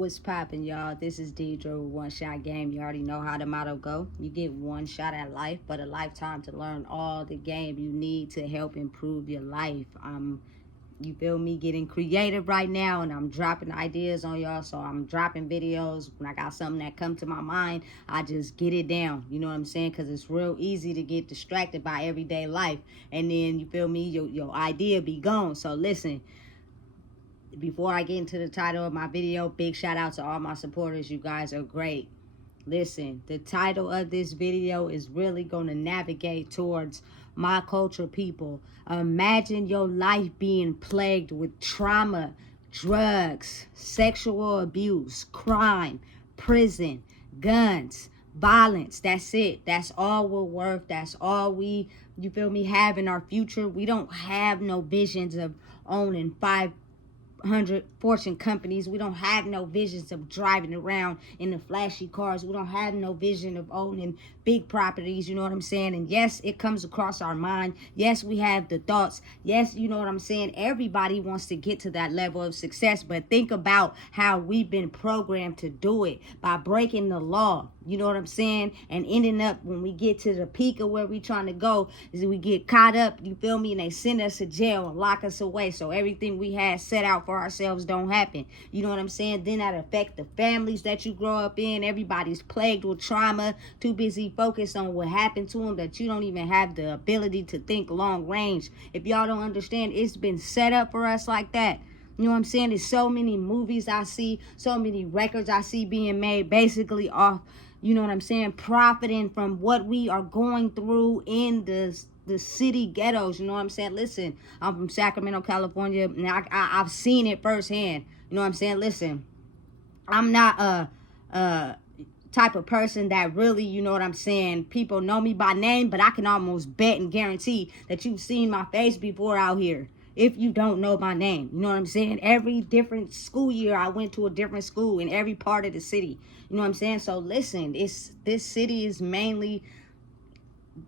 What's poppin', y'all? This is Deidre with One Shot Game. You already know how the motto go. You get one shot at life, but a lifetime to learn all the game you need to help improve your life. You feel me, getting creative right now, and I'm dropping ideas on y'all. So I'm dropping videos. When I got something that come to my mind, I just get it down. You know what I'm saying? Because it's real easy to get distracted by everyday life, and then you feel me, your idea be gone. So listen. Before I get into the title of my video, big shout out to all my supporters. You guys are great. Listen, the title of this video is really going to navigate towards my culture people. Imagine your life being plagued with trauma, drugs, sexual abuse, crime, prison, guns, violence. That's it. That's all we're worth. That's all we, you feel me, have in our future. We don't have no visions of owning 500 Fortune companies. We don't have no visions of driving around in the flashy cars. We don't have no vision of owning big properties. You know what I'm saying? And yes, it comes across our mind. Yes, we have the thoughts. Yes, you know what I'm saying? Everybody wants to get to that level of success, but think about how we've been programmed to do it by breaking the law. You know what I'm saying? And ending up, when we get to the peak of where we trying to go, is we get caught up, you feel me, and they send us to jail and lock us away. So everything we had set out for ourselves don't happen. You know what I'm saying? Then that affect the families that you grow up in. Everybody's plagued with trauma, too busy focused on what happened to them that you don't even have the ability to think long range. If y'all don't understand, it's been set up for us like that. You know what I'm saying? There's so many movies I see, so many records I see being made basically off, you know what I'm saying, profiting from what we are going through in the city ghettos. You know what I'm saying? Listen, I'm from Sacramento, California, and I've seen it firsthand. You know what I'm saying? Listen, I'm not a type of person that really, you know what I'm saying, people know me by name, but I can almost bet and guarantee that you've seen my face before out here. If you don't know my name, you know what I'm saying? Every different school year, I went to a different school in every part of the city. You know what I'm saying? So listen, this city is mainly,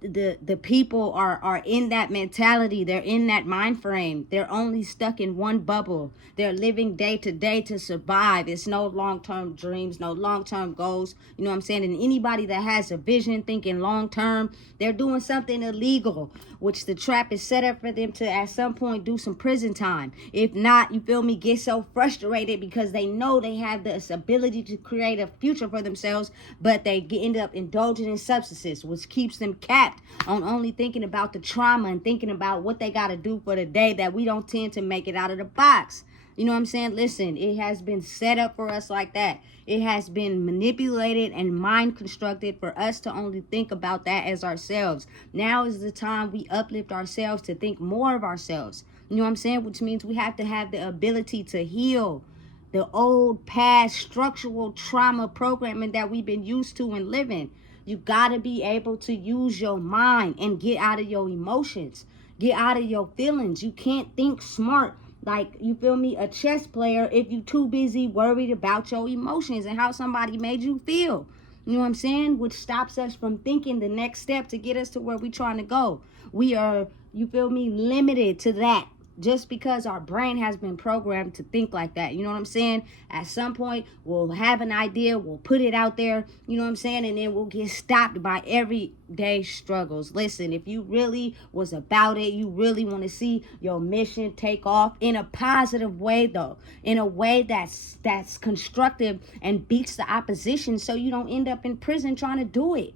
the people are in that mentality. They're in that mind frame. They're only stuck in one bubble. They're living day to day to survive. It's no long-term dreams, no long-term goals. You know what I'm saying? And anybody that has a vision, thinking long-term, they're doing something illegal, which the trap is set up for them to at some point do some prison time. If not, you feel me, get so frustrated because they know they have this ability to create a future for themselves, but they end up indulging in substances, which keeps them capped on only thinking about the trauma and thinking about what they got to do for the day, that we don't tend to make it out of the box. You know what I'm saying? Listen, it has been set up for us like that. It has been manipulated and mind constructed for us to only think about that as ourselves. Now is the time we uplift ourselves to think more of ourselves. You know what I'm saying? Which means we have to have the ability to heal the old past structural trauma programming that we've been used to and living. You got to be able to use your mind and get out of your emotions. Get out of your feelings. You can't think smart like, you feel me, a chess player if you too busy worried about your emotions and how somebody made you feel. You know what I'm saying? Which stops us from thinking the next step to get us to where we're trying to go. We are, you feel me, limited to that just because our brain has been programmed to think like that. You know what I'm saying? At some point, we'll have an idea, we'll put it out there, you know what I'm saying? And then we'll get stopped by everyday struggles. Listen, if you really was about it, you really want to see your mission take off in a positive way, though, in a way that's constructive and beats the opposition, so you don't end up in prison trying to do it.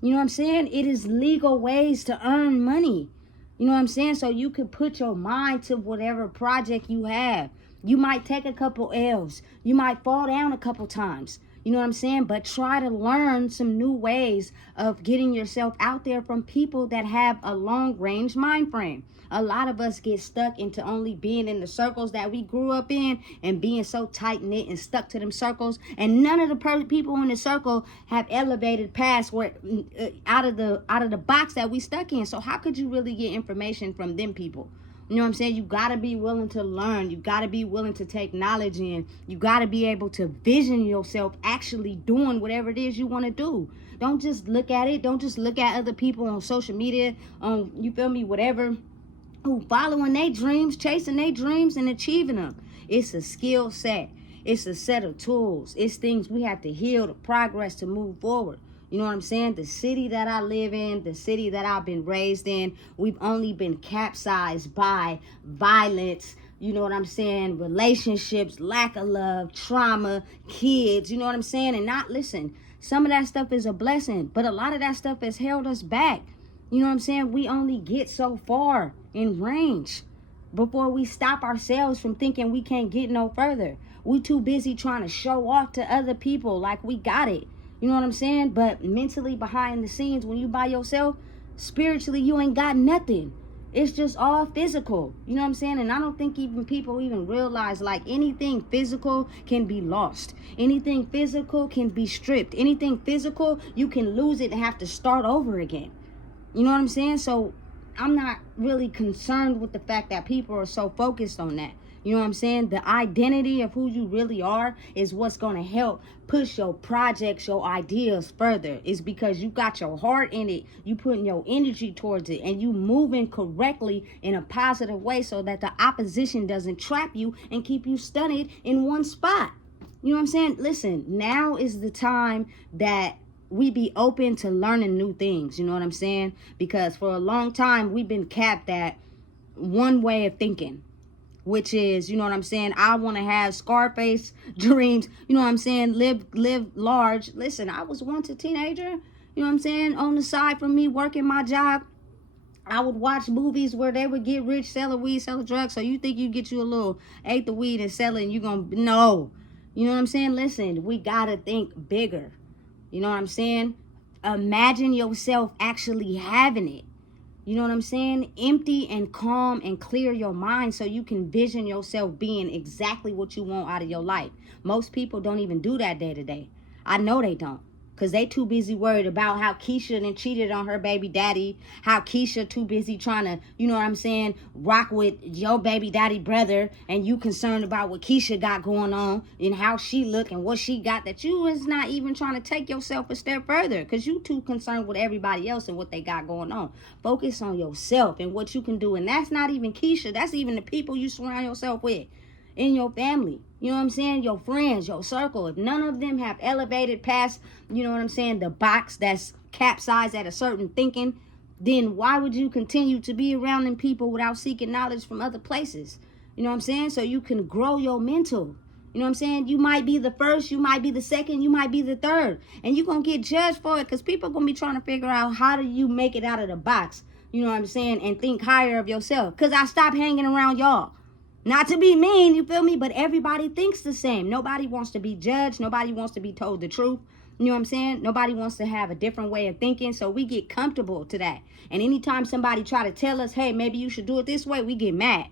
You know what I'm saying? It is legal ways to earn money. You know what I'm saying? So you could put your mind to whatever project you have. You might take a couple L's. You might fall down a couple times. You know what I'm saying? But try to learn some new ways of getting yourself out there from people that have a long-range mind frame. A lot of us get stuck into only being in the circles that we grew up in and being so tight-knit and stuck to them circles. And none of the people in the circle have elevated past where out of the box that we stuck in. So how could you really get information from them people? You know what I'm saying? You got to be willing to learn. You got to be willing to take knowledge in. You got to be able to vision yourself actually doing whatever it is you want to do. Don't just look at it. Don't just look at other people on social media, you feel me, whatever, who following their dreams, chasing their dreams and achieving them. It's a skill set. It's a set of tools. It's things we have to heal, to progress, to move forward. You know what I'm saying? The city that I live in, the city that I've been raised in, we've only been capsized by violence, you know what I'm saying, relationships, lack of love, trauma, kids, you know what I'm saying? And not, listen, some of that stuff is a blessing, but a lot of that stuff has held us back. You know what I'm saying? We only get so far in range before we stop ourselves from thinking we can't get no further. We too busy trying to show off to other people like we got it. You know what I'm saying? But mentally, behind the scenes, when you by yourself, spiritually, you ain't got nothing. It's just all physical. You know what I'm saying? And I don't think even people even realize, like, anything physical can be lost. Anything physical can be stripped. Anything physical, you can lose it and have to start over again. You know what I'm saying? So I'm not really concerned with the fact that people are so focused on that. You know what I'm saying? The identity of who you really are is what's going to help push your projects, your ideas further. It's because you got your heart in it, you putting your energy towards it, and you moving correctly in a positive way so that the opposition doesn't trap you and keep you stunted in one spot. You know what I'm saying? Listen, now is the time that we be open to learning new things. You know what I'm saying? Because for a long time, we've been capped at one way of thinking, which is, you know what I'm saying, I want to have Scarface dreams, you know what I'm saying, live large. Listen, I was once a teenager, you know what I'm saying, on the side from me working my job, I would watch movies where they would get rich selling weed, selling drugs. So you think you get you a little eighth of weed and sell it and you gonna, no. You know what I'm saying? Listen, we gotta think bigger. You know what I'm saying? Imagine yourself actually having it. You know what I'm saying? Empty and calm and clear your mind so you can vision yourself being exactly what you want out of your life. Most people don't even do that day to day. I know they don't. Because they too busy worried about how Keisha done cheated on her baby daddy. How Keisha too busy trying to, you know what I'm saying, rock with your baby daddy brother. And you concerned about what Keisha got going on and how she look and what she got. That you is not even trying to take yourself a step further. Because you too concerned with everybody else and what they got going on. Focus on yourself and what you can do. And that's not even Keisha. That's even the people you surround yourself with in your family. You know what I'm saying? Your friends, your circle. If none of them have elevated past, you know what I'm saying, the box that's capsized at a certain thinking, then why would you continue to be around them people without seeking knowledge from other places? You know what I'm saying? So you can grow your mental. You know what I'm saying? You might be the first, you might be the second, you might be the third. And you're going to get judged for it because people are going to be trying to figure out how do you make it out of the box, you know what I'm saying, and think higher of yourself. Because I stopped hanging around y'all. Not to be mean, you feel me? But everybody thinks the same. Nobody wants to be judged. Nobody wants to be told the truth. You know what I'm saying? Nobody wants to have a different way of thinking. So we get comfortable to that. And anytime somebody try to tell us, hey, maybe you should do it this way, we get mad.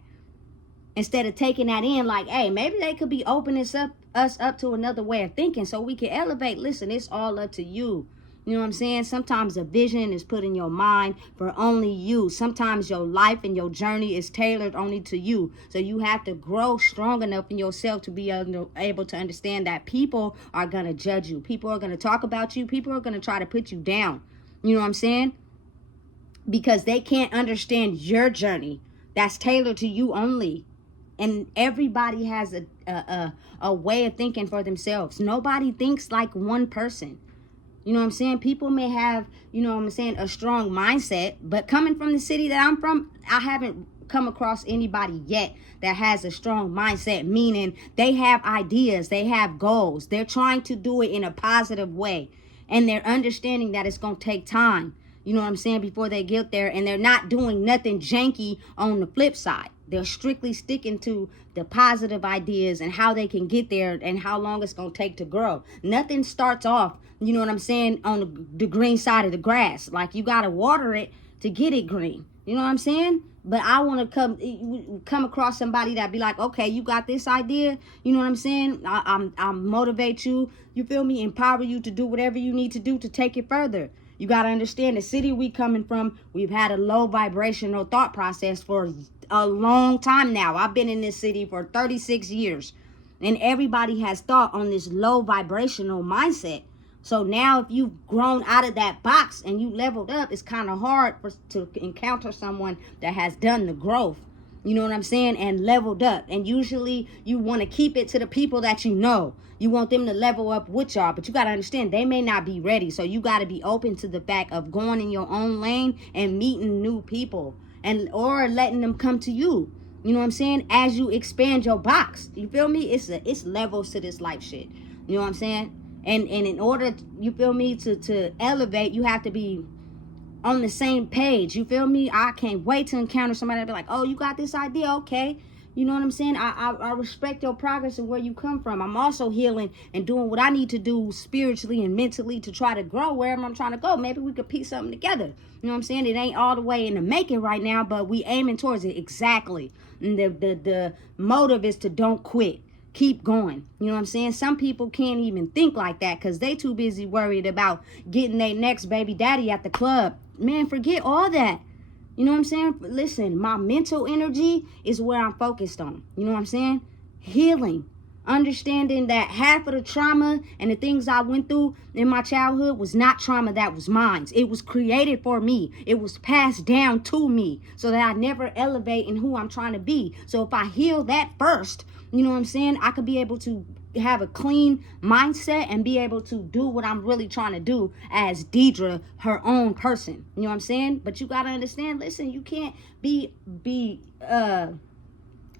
Instead of taking that in like, hey, maybe they could be opening us up to another way of thinking so we can elevate. Listen, it's all up to you. You know what I'm saying? Sometimes a vision is put in your mind for only you. Sometimes your life and your journey is tailored only to you. So you have to grow strong enough in yourself to be able to understand that people are going to judge you. People are going to talk about you. People are going to try to put you down. You know what I'm saying? Because they can't understand your journey. That's tailored to you only. And everybody has a way of thinking for themselves. Nobody thinks like one person. You know what I'm saying? People may have, you know what I'm saying, a strong mindset, but coming from the city that I'm from, I haven't come across anybody yet that has a strong mindset, meaning they have ideas, they have goals, they're trying to do it in a positive way, and they're understanding that it's going to take time, you know what I'm saying, before they get there, and they're not doing nothing janky on the flip side. They're strictly sticking to the positive ideas and how they can get there and how long it's going to take to grow. Nothing starts off, you know what I'm saying, on the green side of the grass. Like, you got to water it to get it green. You know what I'm saying? But I want to come across somebody that be like, okay, you got this idea. You know what I'm saying? I motivate you. You feel me? Empower you to do whatever you need to do to take it further. You got to understand the city we coming from, we've had a low vibrational thought process for a long time now. I've been in this city for 36 years. And everybody has thought on this low vibrational mindset. So now if you've grown out of that box and you leveled up, it's kind of hard to encounter someone that has done the growth. You know what I'm saying? And leveled up. And usually you want to keep it to the people that you know. You want them to level up with y'all. But you got to understand, they may not be ready. So you got to be open to the fact of going in your own lane and meeting new people. And or letting them come to you. You know what I'm saying? As you expand your box. You feel me? It's levels to this life shit. You know what I'm saying? And in order, you feel me, to elevate, you have to be on the same page. You feel me? I can't wait to encounter somebody that be like, oh, you got this idea? Okay. You know what I'm saying? I respect your progress and where you come from. I'm also healing and doing what I need to do spiritually and mentally to try to grow wherever I'm trying to go. Maybe we could piece something together. You know what I'm saying? It ain't all the way in the making right now, but we aiming towards it. Exactly. And the motive is to don't quit. Keep going. You know what I'm saying? Some people can't even think like that because they too busy worried about getting their next baby daddy at the club. Man, forget all that. You know what I'm saying? Listen, my mental energy is where I'm focused on. You know what I'm saying? Healing. Understanding that half of the trauma and the things I went through in my childhood was not trauma, that was mine. It was created for me. It was passed down to me so that I never elevate in who I'm trying to be. So if I heal that first, you know what I'm saying, I could be able to have a clean mindset and be able to do what I'm really trying to do as Deidre, her own person. You know what I'm saying? But you got to understand, listen, you can't be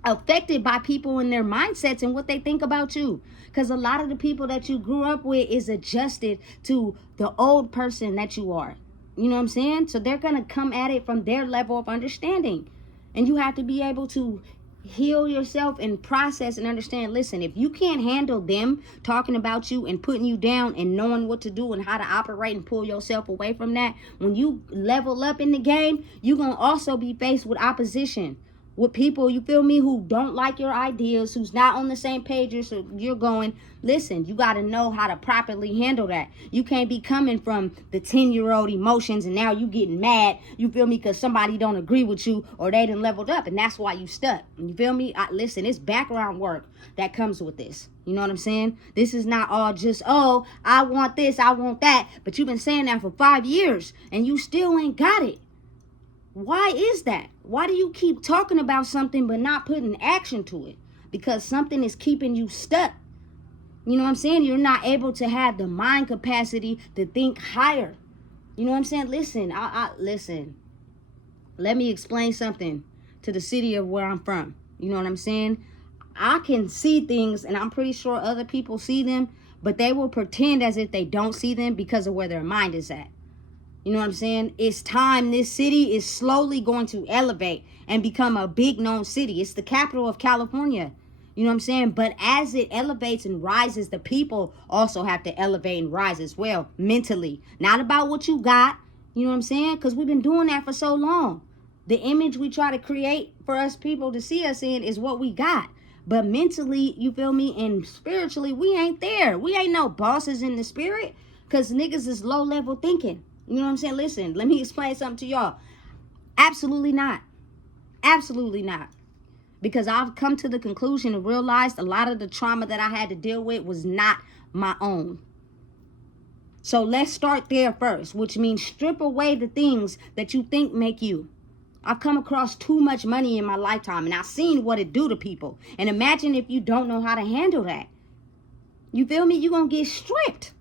affected by people and their mindsets and what they think about you, because a lot of the people that you grew up with is adjusted to the old person that you are. You know what I'm saying? So they're gonna come at it from their level of understanding, and you have to be able to heal yourself and process and understand. Listen, if you can't handle them talking about you and putting you down and knowing what to do and how to operate and pull yourself away from that, when you level up in the game, you're gonna also be faced with opposition, with people, you feel me, who don't like your ideas, who's not on the same page as you're going. Listen, you got to know how to properly handle that. You can't be coming from the 10-year-old emotions and now you getting mad, you feel me, because somebody don't agree with you or they done leveled up and that's why you stuck. You feel me? Listen, it's background work that comes with this. You know what I'm saying? This is not all just, oh, I want this, I want that. But you've been saying that for 5 years and you still ain't got it. Why is that? Why do you keep talking about something but not putting action to it? Because something is keeping you stuck. You know what I'm saying? You're not able to have the mind capacity to think higher. You know what I'm saying? Listen, listen. Let me explain something to the city of where I'm from. You know what I'm saying? I can see things, and I'm pretty sure other people see them, but they will pretend as if they don't see them because of where their mind is at. You know what I'm saying? It's time. This city is slowly going to elevate and become a big known city. It's the capital of California. You know what I'm saying? But as it elevates and rises, the people also have to elevate and rise as well, mentally. Not about what you got. You know what I'm saying? Because we've been doing that for so long. The image we try to create for us people to see us in is what we got. But mentally, you feel me, and spiritually, we ain't there. We ain't no bosses in the spirit because niggas is low level thinking. You know what I'm saying? Listen, let me explain something to y'all. Absolutely not. Absolutely not. Because I've come to the conclusion and realized a lot of the trauma that I had to deal with was not my own. So let's start there first, which means strip away the things that you think make you. I've come across too much money in my lifetime and I've seen what it do to people. And imagine if you don't know how to handle that. You feel me? You're going to get stripped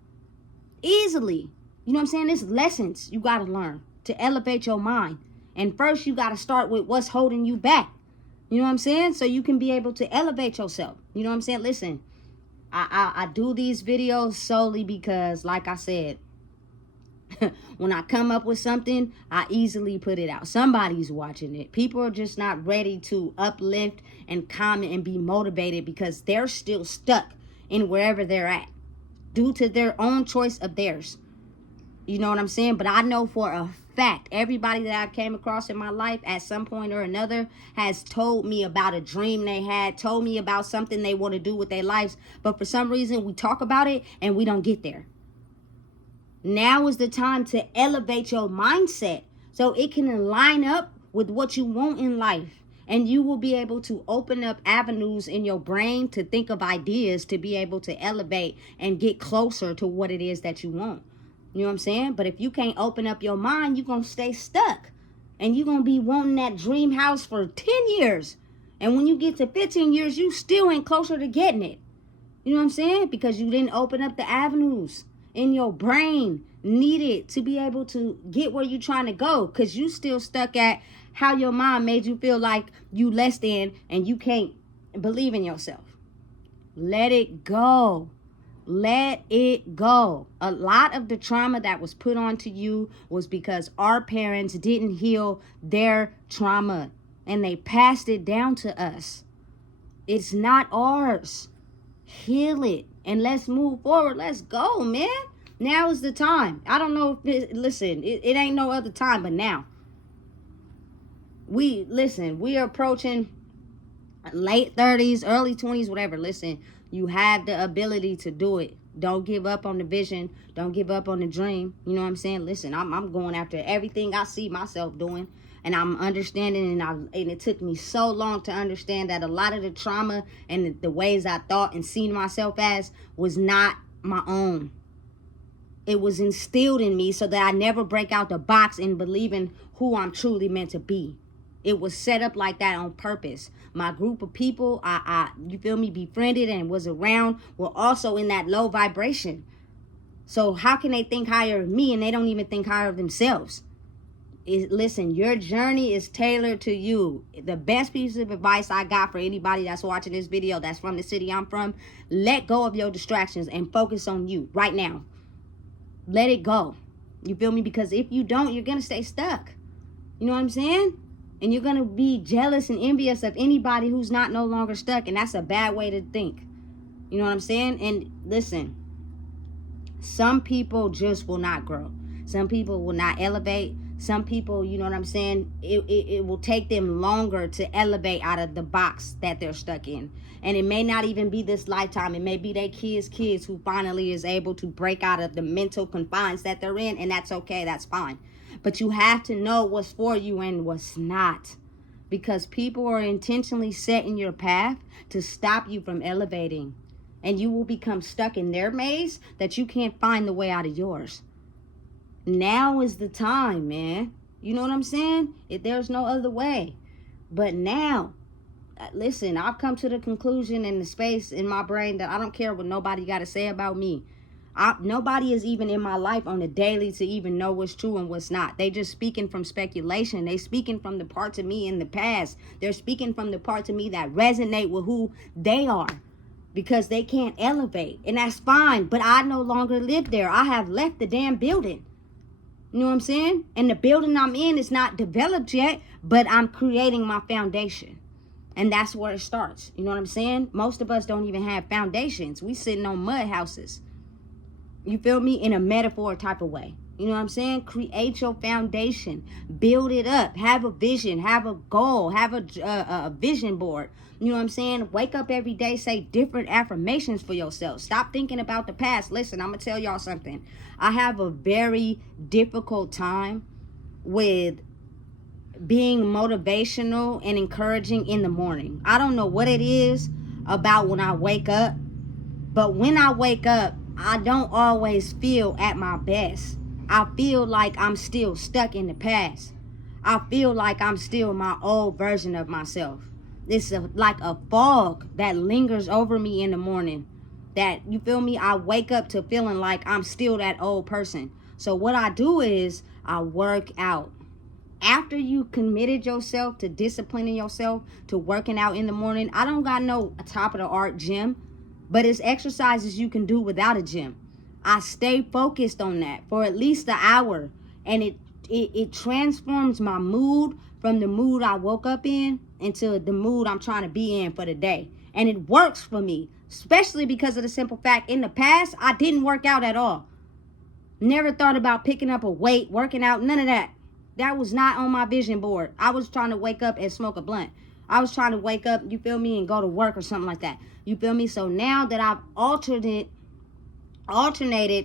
easily. You know what I'm saying? There's lessons you got to learn to elevate your mind. And first, you got to start with what's holding you back. You know what I'm saying? So you can be able to elevate yourself. You know what I'm saying? Listen, I do these videos solely because, like I said, when I come up with something, I easily put it out. Somebody's watching it. People are just not ready to uplift and comment and be motivated because they're still stuck in wherever they're at due to their own choice of theirs. You know what I'm saying? But I know for a fact, everybody that I came across in my life at some point or another has told me about a dream they had, told me about something they want to do with their lives. But for some reason, we talk about it and we don't get there. Now is the time to elevate your mindset so it can line up with what you want in life. And you will be able to open up avenues in your brain to think of ideas to be able to elevate and get closer to what it is that you want. You know what I'm saying? But if you can't open up your mind, you're going to stay stuck. And you're going to be wanting that dream house for 10 years. And when you get to 15 years, you still ain't closer to getting it. You know what I'm saying? Because you didn't open up the avenues in your brain needed to be able to get where you're trying to go. Because you still stuck at how your mom made you feel like you less than and you can't believe in yourself. Let it go. Let it go. A lot of the trauma that was put onto you was because our parents didn't heal their trauma and they passed it down to us. It's not ours. Heal it and let's move forward. Let's go, man. Now is the time. I don't know if it ain't no other time but now. We are approaching late 30s, early 20s, whatever. Listen, you have the ability to do it. Don't give up on the vision. Don't give up on the dream. You know what I'm saying? Listen, I'm going after everything I see myself doing. And I'm understanding, and it took me so long to understand that a lot of the trauma and the ways I thought and seen myself as was not my own. It was instilled in me so that I never break out the box in believing who I'm truly meant to be. It was set up like that on purpose. My group of people, you feel me, befriended and was around were also in that low vibration. So how can they think higher of me and they don't even think higher of themselves? Listen, your journey is tailored to you. The best piece of advice I got for anybody that's watching this video that's from the city I'm from, let go of your distractions and focus on you right now. Let it go. You feel me? Because if you don't, you're going to stay stuck. You know what I'm saying? And you're going to be jealous and envious of anybody who's no longer stuck. And that's a bad way to think. You know what I'm saying? And listen, some people just will not grow. Some people will not elevate. Some people, you know what I'm saying, it will take them longer to elevate out of the box that they're stuck in. And it may not even be this lifetime. It may be their kids who finally is able to break out of the mental confines that they're in. And that's okay. That's fine. But you have to know what's for you and what's not. Because people are intentionally setting your path to stop you from elevating. And you will become stuck in their maze that you can't find the way out of yours. Now is the time, man. You know what I'm saying? There's no other way. But now, listen, I've come to the conclusion in the space in my brain that I don't care what nobody got to say about me. Nobody is even in my life on a daily to even know what's true and what's not. They just speaking from speculation. They speaking from the parts of me in the past. They're speaking from the parts of me that resonate with who they are. Because they can't elevate. And that's fine. But I no longer live there. I have left the damn building. You know what I'm saying? And the building I'm in is not developed yet, but I'm creating my foundation. And that's where it starts. You know what I'm saying? Most of us don't even have foundations. We sitting on mud houses. You feel me? In a metaphor type of way. You know what I'm saying? Create your foundation. Build it up. Have a vision. Have a goal. Have a vision board. You know what I'm saying? Wake up every day. Say different affirmations for yourself. Stop thinking about the past. Listen, I'm going to tell y'all something. I have a very difficult time with being motivational and encouraging in the morning. I don't know what it is about when I wake up. But when I wake up, I don't always feel at my best. I feel like I'm still stuck in the past. I feel like I'm still my old version of myself. It's like a fog that lingers over me in the morning. That, you feel me, I wake up to feeling like I'm still that old person. So what I do is I work out. After you committed yourself to disciplining yourself to working out in the morning, I don't got no top of the art gym, but it's exercises you can do without a gym. I stay focused on that for at least an hour, and it transforms my mood from the mood I woke up in into the mood I'm trying to be in for the day. And it works for me, especially because of the simple fact in the past, I didn't work out at all. Never thought about picking up a weight, working out, none of that. That was not on my vision board. I was trying to wake up and smoke a blunt. I was trying to wake up, you feel me, and go to work or something like that. You feel me? So now that I've alternated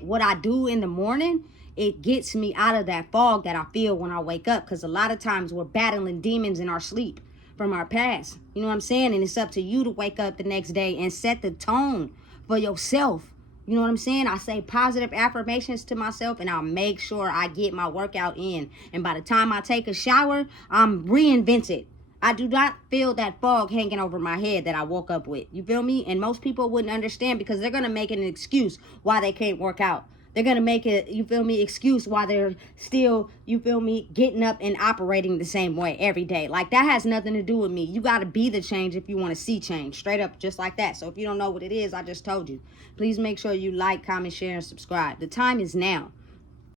what I do in the morning, it gets me out of that fog that I feel when I wake up. Because a lot of times we're battling demons in our sleep from our past. You know what I'm saying? And it's up to you to wake up the next day and set the tone for yourself. You know what I'm saying? I say positive affirmations to myself, and I'll make sure I get my workout in. And by the time I take a shower, I'm reinvented. I do not feel that fog hanging over my head that I woke up with. You feel me? And most people wouldn't understand because they're going to make an excuse why they can't work out. They're going to make it, you feel me, excuse why they're still, you feel me, getting up and operating the same way every day. Like, that has nothing to do with me. You got to be the change if you want to see change. Straight up, just like that. So if you don't know what it is, I just told you. Please make sure you like, comment, share, and subscribe. The time is now.